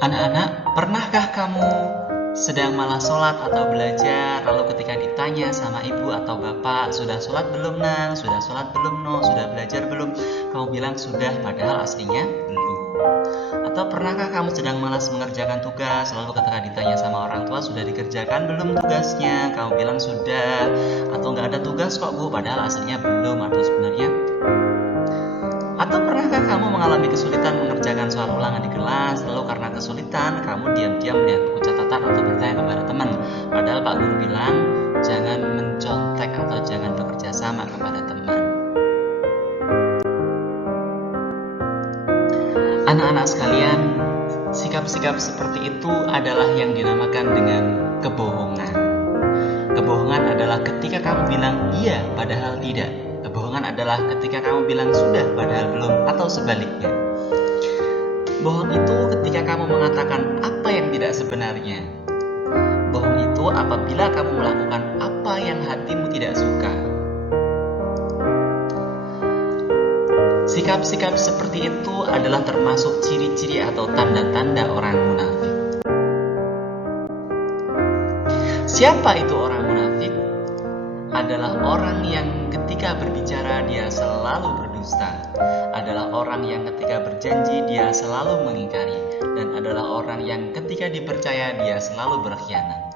Anak-anak, pernahkah kamu sedang malas sholat atau belajar, lalu ketika ditanya sama ibu atau bapak, sudah sholat belum nang, sudah sholat belum no, sudah belajar belum, kamu bilang sudah, padahal aslinya belum. Atau pernahkah kamu sedang malas mengerjakan tugas, lalu ketika ditanya sama orang tua, sudah dikerjakan belum tugasnya, kamu bilang sudah. Atau nggak ada tugas kok bu, padahal aslinya belum, atau sebenarnya. Atau pernahkah kamu mengalami kesulitan mengerjakan soal ulangan di kelas, lalu karena kesulitan, kamu diam-diam melihat buku catatan atau bertanya kepada teman, padahal Pak Guru bilang, jangan mencontek atau jangan bekerja sama kepada teman. Anak-anak sekalian, sikap-sikap seperti itu adalah yang dinamakan dengan kebohongan. Kebohongan adalah ketika kamu bilang iya padahal tidak. Kebohongan adalah ketika kamu bilang sudah padahal belum, atau sebaliknya. Bohong itu ketika kamu mengatakan apa yang tidak sebenarnya. Bohong itu apabila kamu melakukan apa yang hatimu tidak suka. Sikap-sikap seperti itu adalah termasuk ciri-ciri atau tanda-tanda orang munafik. Siapa itu orang munafik? Adalah orang yang ketika berbicara dia selalu berdusta, adalah orang yang ketika berjanji dia selalu mengingkari, dan adalah orang yang ketika dipercaya dia selalu berkhianat.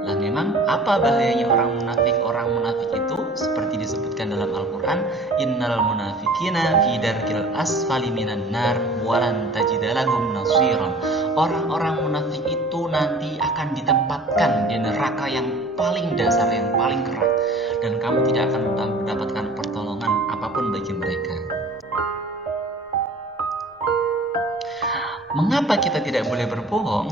Lah memang apa bahayanya orang munafik? Orang munafik itu seperti disebutkan dalam Al-Quran, innal munafikina fi darkil asfali minan nar walan tajidalahum nasiran. Orang-orang munafik itu nanti akan ditempatkan di neraka yang paling dasar, yang paling keras, dan kamu tidak akan mendapatkan pertolongan apapun bagi mereka. Mengapa kita tidak boleh berbohong?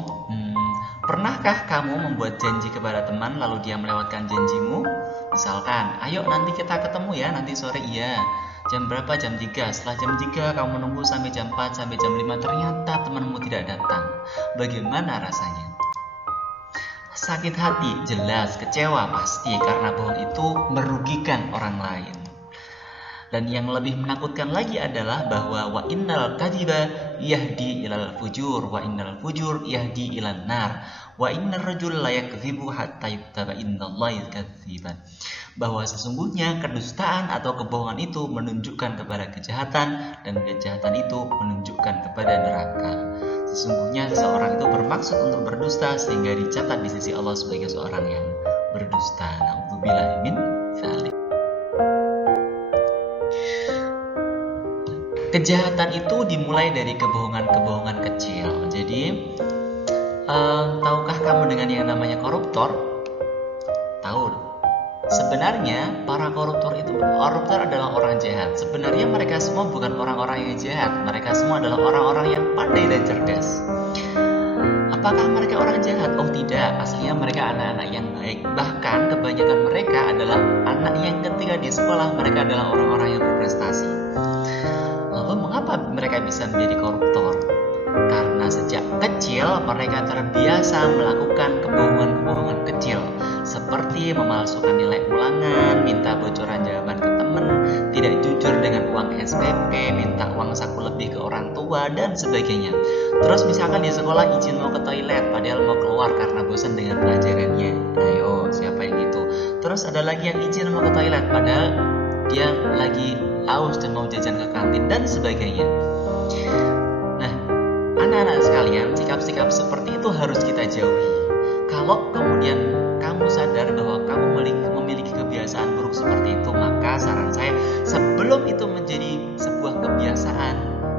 Pernahkah kamu membuat janji kepada teman lalu dia melewatkan janjimu? Misalkan, ayo nanti kita ketemu ya, nanti sore. Iya. Jam berapa? Jam 3. Setelah jam 3 kamu menunggu sampai jam 4, sampai jam 5, ternyata temanmu tidak datang. Bagaimana rasanya? Sakit hati, jelas. Kecewa pasti, karena bohong itu merugikan orang lain. Dan yang lebih menakutkan lagi adalah bahwa wa innal kadhiba yahdi ilal fujur wa innal fujur yahdi ilan nar wa innar rajul la yakdzibu hatta yuktaba indallahi kadziban. Bahwa sesungguhnya kedustaan atau kebohongan itu menunjukkan kepada kejahatan, dan kejahatan itu menunjukkan kepada neraka. Sesungguhnya seseorang itu bermaksud untuk berdusta sehingga dicatat di sisi Allah sebagai seorang yang berdusta. Na'udzubillahi min dzalik. Kejahatan itu dimulai dari kebohongan-kebohongan kecil. Jadi, tahukah kamu dengan yang namanya koruptor? Tahu. Sebenarnya para koruptor adalah orang jahat. Sebenarnya mereka semua bukan orang-orang yang jahat. Mereka semua adalah orang-orang yang pandai dan cerdas. Apakah mereka orang jahat? Oh tidak, aslinya mereka anak-anak yang baik. Bahkan kebanyakan mereka adalah anak yang ketika di sekolah mereka adalah orang-orang yang berprestasi. Lalu mengapa mereka bisa menjadi koruptor? Karena sejak kecil mereka terbiasa melakukan kebohongan-kebohongan kecil, seperti memalsukan nilai ulangan, minta bocoran jawaban ke teman, tidak jujur dengan uang SPP, minta uang saku lebih ke orang tua, dan sebagainya. Terus misalkan di sekolah izin mau ke toilet, padahal mau keluar karena bosan dengan pelajarannya. Ayo, siapa yang itu? Terus ada lagi yang izin mau ke toilet, padahal dia lagi haus dan mau jajan ke kantin, dan sebagainya. Nah, anak-anak sekalian, sikap-sikap seperti itu harus kita jauhi. Kalau kemudian kamu sadar bahwa kamu memiliki kebiasaan buruk seperti itu, maka saran saya, sebelum itu menjadi sebuah kebiasaan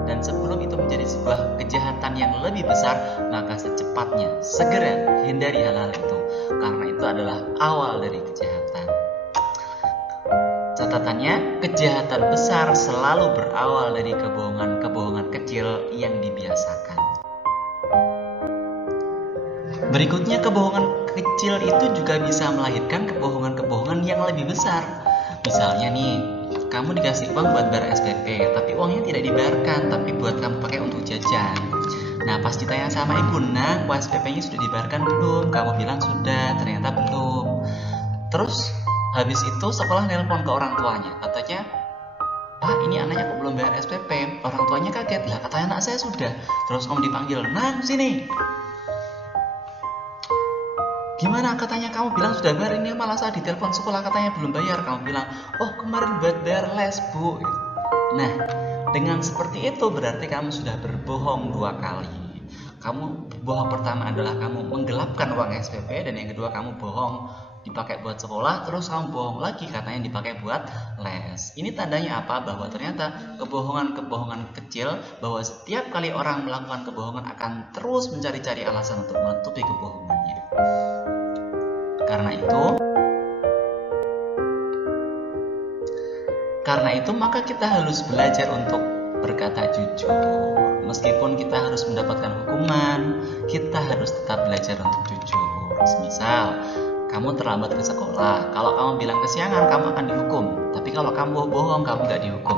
dan sebelum itu menjadi sebuah kejahatan yang lebih besar, maka secepatnya segera hindari hal-hal itu, karena itu adalah awal dari kejahatan. Catatannya, kejahatan besar selalu berawal dari kebohongan-kebohongan kecil yang dibiasakan. Berikutnya, kebohongan kecil itu juga bisa melahirkan kebohongan-kebohongan yang lebih besar. Misalnya nih, kamu dikasih uang buat bayar SPP, tapi uangnya tidak dibayarkan, tapi buat kamu pakai untuk jajan. Nah, pas ditanya sama ibu, nah, uang SPP-nya sudah dibayarkan belum? Kamu bilang sudah, ternyata belum. Terus habis itu sekolah nelpon ke orang tuanya, katanya, Pak, ini anaknya kok belum bayar SPP. Orang tuanya kaget, lah katanya anak saya sudah. Terus kamu dipanggil, Nang sini. Gimana, katanya kamu bilang sudah bayar, ini malah saya ditelepon sekolah katanya belum bayar. Kamu bilang, oh kemarin buat bayar les bu. Nah, dengan seperti itu berarti kamu sudah berbohong 2 kali. Kamu bohong pertama adalah kamu menggelapkan uang SPP, dan yang kedua kamu bohong dipakai buat sekolah, terus kamu bohong lagi katanya dipakai buat les. Ini tandanya apa? Bahwa ternyata kebohongan-kebohongan kecil, bahwa setiap kali orang melakukan kebohongan akan terus mencari-cari alasan untuk menutupi kebohongannya. Karena itu maka kita harus belajar untuk berkata jujur. Meskipun kita harus mendapatkan hukuman, kita harus tetap belajar untuk jujur. Misal, kamu terlambat ke sekolah, kalau kamu bilang kesiangan kamu akan dihukum. Tapi kalau kamu bohong kamu gak dihukum.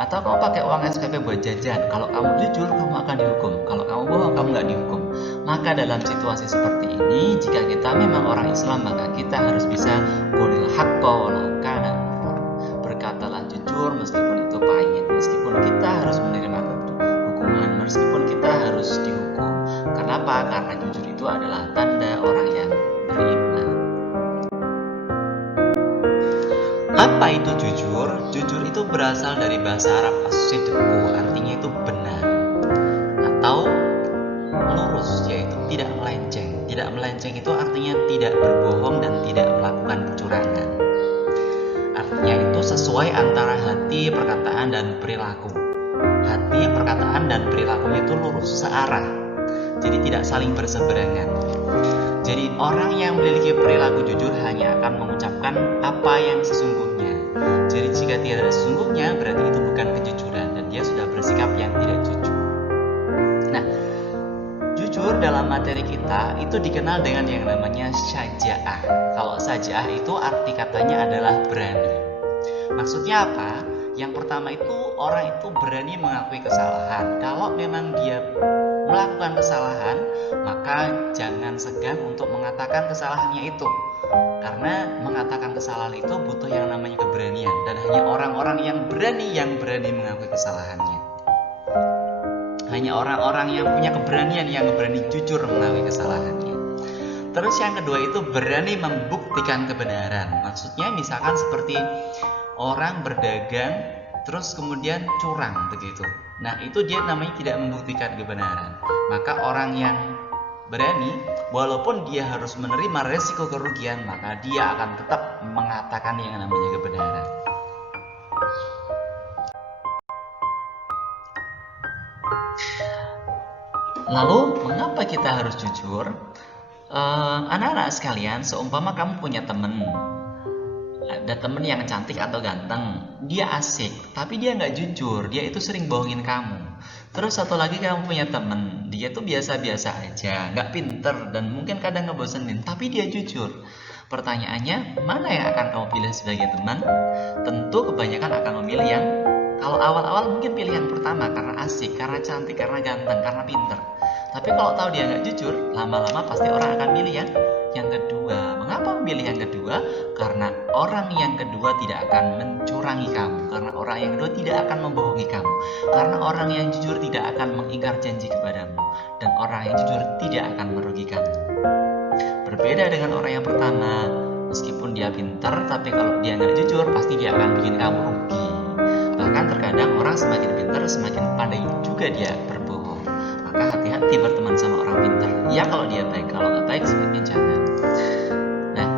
Atau kamu pakai uang SPP buat jajan, kalau kamu jujur kamu akan dihukum. Kalau kamu bohong kamu gak dihukum. Maka dalam situasi seperti ini, jika kita memang orang Islam, maka kita harus bisa qulil haqqa walau kana murra. Berkatalah jujur meskipun itu pahit, meskipun kita harus menerima hukuman, meskipun kita harus dihukum. Kenapa? Karena jujur itu adalah tanda orang yang beriman. Apa itu jujur? Jujur itu berasal dari bahasa Arab as-sidqu, artinya itu benar atau lurus, yaitu tidak melenceng. Tidak melenceng itu artinya tidak berbohong dan tidak melakukan kecurangan. Artinya itu sesuai antara hati, perkataan, dan perilaku. Hati, perkataan, dan perilaku itu lurus, searah. Jadi tidak saling berseberangan. Jadi orang yang memiliki perilaku jujur hanya akan mengucapkan apa yang sesungguhnya. Jadi jika tidak sesungguhnya berarti itu bukan kejujuran dan dia sudah bersikap yang tidak jujur. Nah, jujur dalam materi kita itu dikenal dengan yang namanya syaja'ah. Kalau syaja'ah itu arti katanya adalah berani. Maksudnya apa? Yang pertama itu orang itu berani mengakui kesalahan. Kalau memang dia melakukan kesalahan, maka jangan segan untuk mengatakan kesalahannya itu. Karena mengatakan kesalahan itu butuh yang namanya keberanian, dan hanya orang-orang yang berani mengakui kesalahannya. Hanya orang-orang yang punya keberanian yang berani jujur mengakui kesalahannya. Terus yang kedua itu berani membuktikan kebenaran. Maksudnya misalkan seperti orang berdagang terus kemudian curang begitu. Nah, itu dia namanya tidak membuktikan kebenaran. Maka orang yang berani, walaupun dia harus menerima resiko kerugian, maka dia akan tetap mengatakan yang namanya kebenaran. Lalu, mengapa kita harus jujur? Anak-anak sekalian, seumpama kamu punya teman, ada temen yang cantik atau ganteng, dia asik, tapi dia nggak jujur, dia itu sering bohongin kamu. Terus satu lagi kamu punya temen, dia tuh biasa-biasa aja, nggak pinter dan mungkin kadang ngebosenin, tapi dia jujur. Pertanyaannya, mana yang akan kamu pilih sebagai teman? Tentu kebanyakan akan memilih yang kalau awal-awal mungkin pilih yang pertama karena asik, karena cantik, karena ganteng, karena pinter. Tapi kalau tahu dia nggak jujur, lama-lama pasti orang akan milih yang kedua. Mengapa memilih yang kedua? Karena orang yang kedua tidak akan mencurangi kamu, karena orang yang kedua tidak akan membohongi kamu, karena orang yang jujur tidak akan mengingkar janji kepadamu, dan orang yang jujur tidak akan merugikanmu. Berbeda dengan orang yang pertama, meskipun dia pintar, tapi kalau dia nggak jujur pasti dia akan bikin kamu rugi. Bahkan terkadang orang semakin pintar semakin pandai juga dia berbohong. Maka hati-hati berteman sama orang pintar. Ya kalau dia baik, kalau nggak baik sebaiknya jangan. Nah,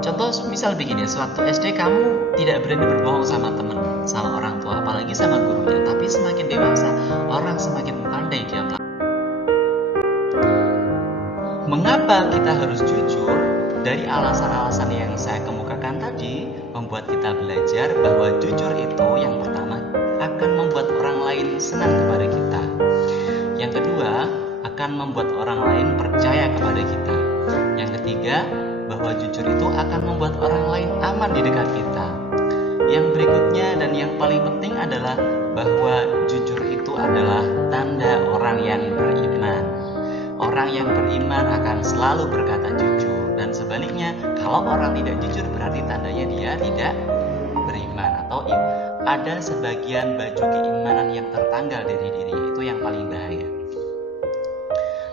contoh misal begini, sewaktu SD kamu tidak berani berbohong sama teman, sama orang tua, apalagi sama gurunya. Tapi semakin dewasa, orang semakin pandai dia melakukan. Mengapa kita harus jujur? Dari alasan-alasan yang saya kemukakan tadi, membuat kita belajar bahwa jujur itu yang pertama akan membuat orang lain senang kepada kita. Yang kedua, akan membuat orang lain percaya kepada kita. Yang ketiga, bahwa jujur itu akan membuat orang lain aman di dekat kita. Yang berikutnya dan yang paling penting adalah bahwa jujur itu adalah tanda orang yang beriman. Orang yang beriman akan selalu berkata jujur, dan sebaliknya kalau orang tidak jujur berarti tandanya dia tidak beriman. atau ada sebagian baju keimanan yang tertanggal dari dirinya. Itu yang paling bahaya.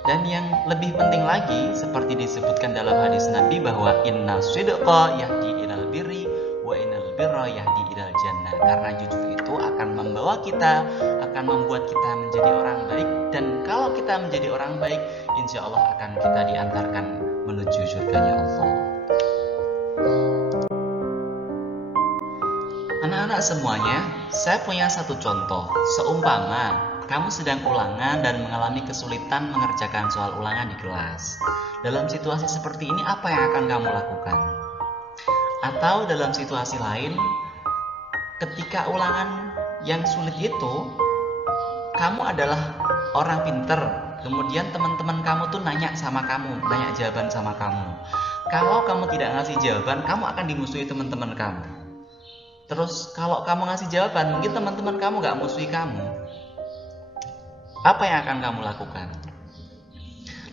Dan yang lebih penting lagi, seperti disebutkan dalam hadis Nabi bahwa inna sidqa yahdi ilal birri wa innal birra yahdi ilal jannah. Karena jujur itu akan membawa kita, akan membuat kita menjadi orang baik. Dan kalau kita menjadi orang baik, insya Allah akan kita diantarkan menuju surganya Allah. Anak-anak semuanya, saya punya satu contoh. Seumpama kamu sedang ulangan dan mengalami kesulitan mengerjakan soal ulangan di kelas. Dalam situasi seperti ini, apa yang akan kamu lakukan? Atau dalam situasi lain, ketika ulangan yang sulit itu, kamu adalah orang pinter, kemudian teman-teman kamu tuh nanya sama kamu, nanya jawaban sama kamu. Kalau kamu tidak ngasih jawaban, kamu akan dimusuhi teman-teman kamu. Terus kalau kamu ngasih jawaban, mungkin teman-teman kamu gak musuhi kamu. Apa yang akan kamu lakukan?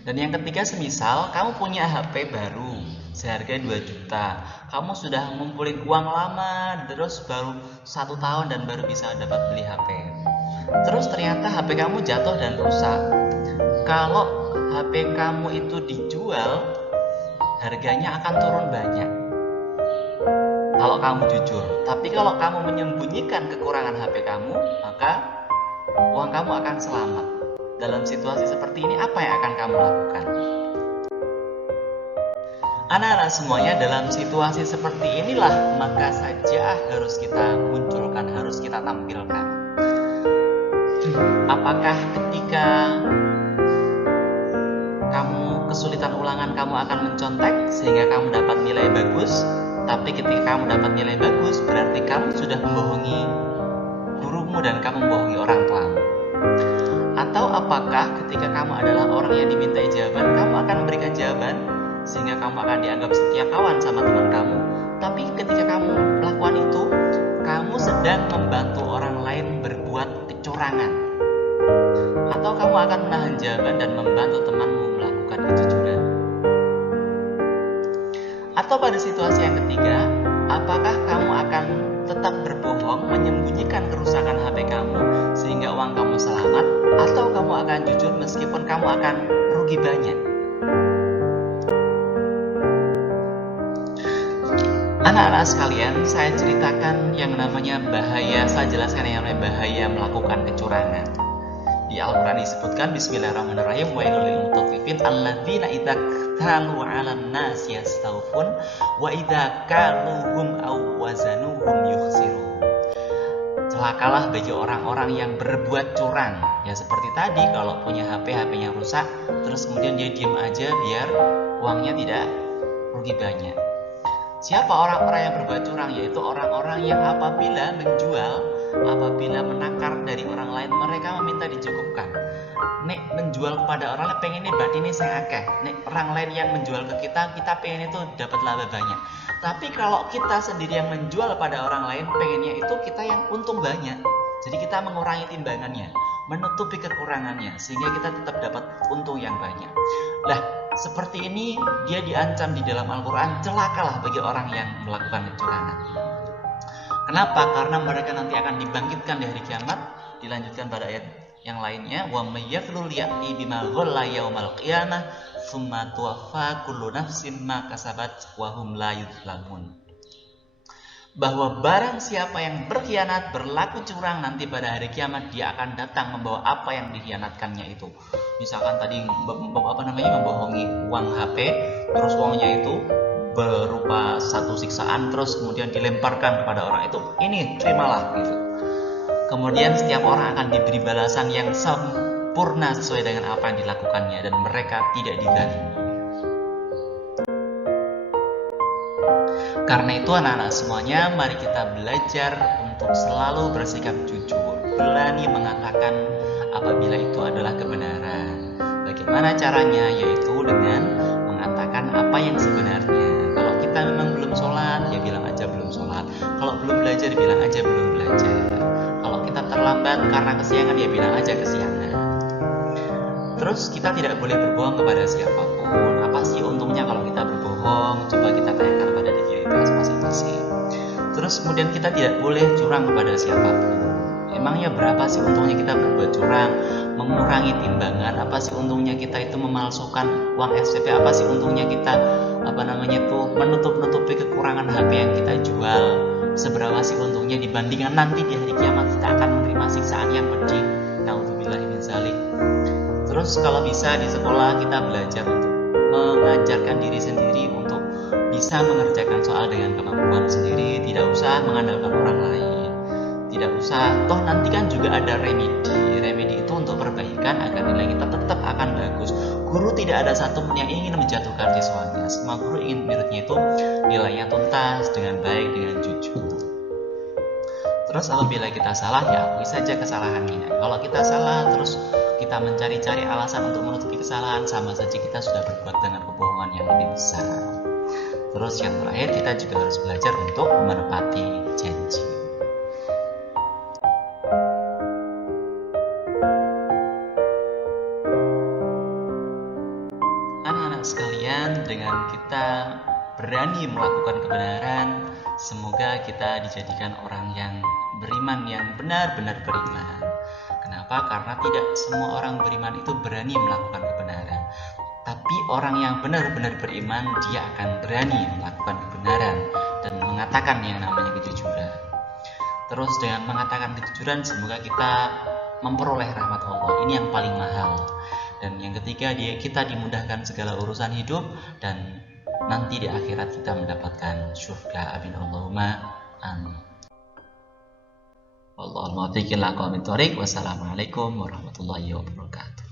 Dan yang ketiga, semisal kamu punya HP baru seharga 2 juta. Kamu sudah ngumpulin uang lama, terus baru 1 tahun dan baru bisa dapat beli HP. Terus ternyata HP kamu jatuh dan rusak. Kalau HP kamu itu dijual, harganya akan turun banyak. Kalau kamu jujur. Tapi kalau kamu menyembunyikan kekurangan HP kamu, maka uang kamu akan selamat. Dalam situasi seperti ini, apa yang akan kamu lakukan? Anak-anak semuanya, dalam situasi seperti inilah maka saja harus kita munculkan, harus kita tampilkan. Apakah ketika kamu kesulitan ulangan, kamu akan mencontek sehingga kamu dapat nilai bagus? Tapi ketika kamu dapat nilai bagus, berarti kamu sudah membohongi gurumu dan kamu membohongi orang tuamu. Atau apakah ketika kamu adalah orang yang dimintai jawaban, kamu akan memberikan jawaban sehingga kamu akan dianggap setia kawan sama teman kamu. Tapi ketika kamu melakukan itu, kamu sedang membantu orang lain berbuat kecurangan. Atau kamu akan menahan jawaban dan membantu temanmu melakukan kejujuran. Atau pada situasi yang ketiga, apakah kamu akan tetap berbohong, menyembunyikan kerusakan HP kamu sehingga uang kamu selamat, atau kamu akan jujur meskipun kamu akan rugi banyak? Anak-anak sekalian, saya ceritakan yang namanya bahaya, saya jelaskan yang namanya bahaya melakukan kecurangan. Di Al-Quran disebutkan Bismillahirrahmanirrahim, wailul lil mutaffifin alladzina idza talu 'alan nasi yastawfun wa idza kaluhum aw wazanuhum yukhsirun. Celakalah bagi orang-orang yang berbuat curang. Ya seperti tadi, kalau punya HP-nya rusak, terus kemudian dia diam aja biar uangnya tidak rugi banyak. Siapa orang-orang yang berbuat curang? Yaitu orang-orang yang apabila menjual, apabila menakar dari orang lain, mereka meminta dicukupkan. Nek menjual kepada orang lain pengen ini berarti ini saya akeh. Nek orang lain yang menjual ke kita pengen itu dapat laba banyak. Tapi kalau kita sendiri yang menjual pada orang lain, pengennya itu kita yang untung banyak. Jadi kita mengurangi timbangannya, menutupi kekurangannya, sehingga kita tetap dapat untung yang banyak. Lah, seperti ini dia diancam di dalam Al-Quran, celakalah bagi orang yang melakukan kecurangan. Kenapa? Karena mereka nanti akan dibangkitkan di hari kiamat. Dilanjutkan pada ayat yang lainnya, wa may yaghlul ya'ti bima ghalla yaumal qiyamah tsumma tuwaffa kullu nafsin ma kasabat wa hum la yuzlamun. Bahwa barang siapa yang berkhianat, berlaku curang, nanti pada hari kiamat dia akan datang membawa apa yang dikhianatkannya itu. Misalkan tadi membohongi uang HP, terus uangnya itu berupa satu siksaan, terus kemudian dilemparkan kepada orang itu, ini terimalah gitu. Kemudian setiap orang akan diberi balasan yang sempurna sesuai dengan apa yang dilakukannya, dan mereka tidak dizalimi. Karena itu anak-anak semuanya, mari kita belajar untuk selalu bersikap jujur, berani mengatakan apabila itu adalah kebenaran. Bagaimana caranya? Yaitu dengan mengatakan apa yang sebenarnya. Kalau kita memang belum sholat, ya bilang aja belum sholat. Kalau belum belajar, bilang aja belum belajar. Kalau kita terlambat karena kesiangan, ya bilang aja kesiangan. Terus kita tidak boleh berbohong kepada siapapun. Apa sih untungnya kalau kita berbohong? Coba kita tanyakan pada diri kita masing-masing. Terus Terus kemudian kita tidak boleh curang kepada siapapun. Emangnya berapa sih untungnya kita berbuat curang, mengurangi timbangan? Apa sih untungnya kita itu memalsukan uang SPP? Apa sih untungnya kita menutup-nutupi kekurangan HP yang kita jual? Seberapa sih untungnya dibandingkan nanti di hari kiamat kita akan menerima siksaan yang pedih? Naudzubillah min dzalik. Terus kalau bisa di sekolah kita belajar untuk mengajarkan diri sendiri untuk bisa mengerjakan soal dengan kemampuan sendiri, tidak usah mengandalkan orang lain, tidak usah, toh nanti kan juga ada remedi itu untuk perbaikan agar nilai kita tetap akan bagus. Guru tidak ada satupun yang ingin menjatuhkan siswanya, semua guru ingin muridnya itu nilainya tuntas, dengan baik, dengan jujur. Terus apabila kita salah, ya akui saja kesalahannya. Kalau kita salah terus kita mencari-cari alasan untuk menutupi kesalahan, sama saja kita sudah berbuat dengan kebohongan yang lebih besar. Terus yang terakhir, kita juga harus belajar untuk menepati janji. Anak-anak sekalian, dengan kita berani melakukan kebenaran, semoga kita dijadikan orang yang beriman, yang benar-benar beriman. Kenapa? Karena tidak semua orang beriman itu berani melakukan kebenaran. Tapi orang yang benar-benar beriman, dia akan berani melakukan kebenaran dan mengatakan yang namanya kejujuran. Terus dengan mengatakan kejujuran, semoga kita memperoleh rahmat Allah. Ini yang paling mahal. Dan yang ketiga, kita dimudahkan segala urusan hidup, dan nanti di akhirat kita mendapatkan surga. Amin Allahumma amin. Wallahul muwaffiq ila aqwamit thoriq. Wassalamualaikum warahmatullahi wabarakatuh.